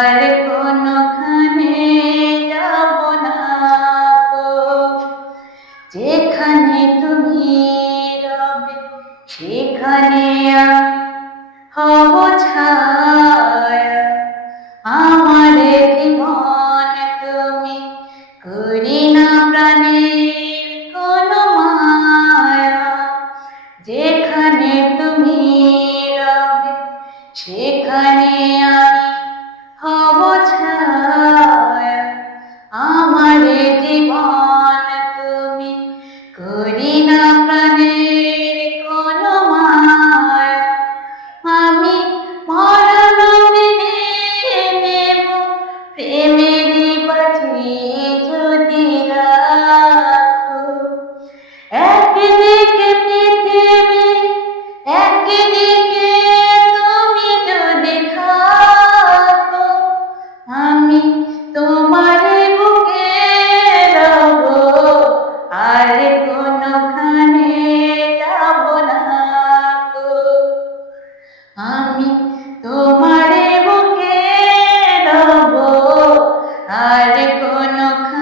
আর কোনখানে যাব যেখানে তুমি সেখানে তুমি কোন মায়া যেখানে তুমি সেখানে প্রেমেরই পথে যদি রাখো একদিকে পৃথিবী একদিকে তুমি যদি থাকো আমি তোমার বুকে রব আর কোনখানে যাব না আমি নখা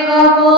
খবর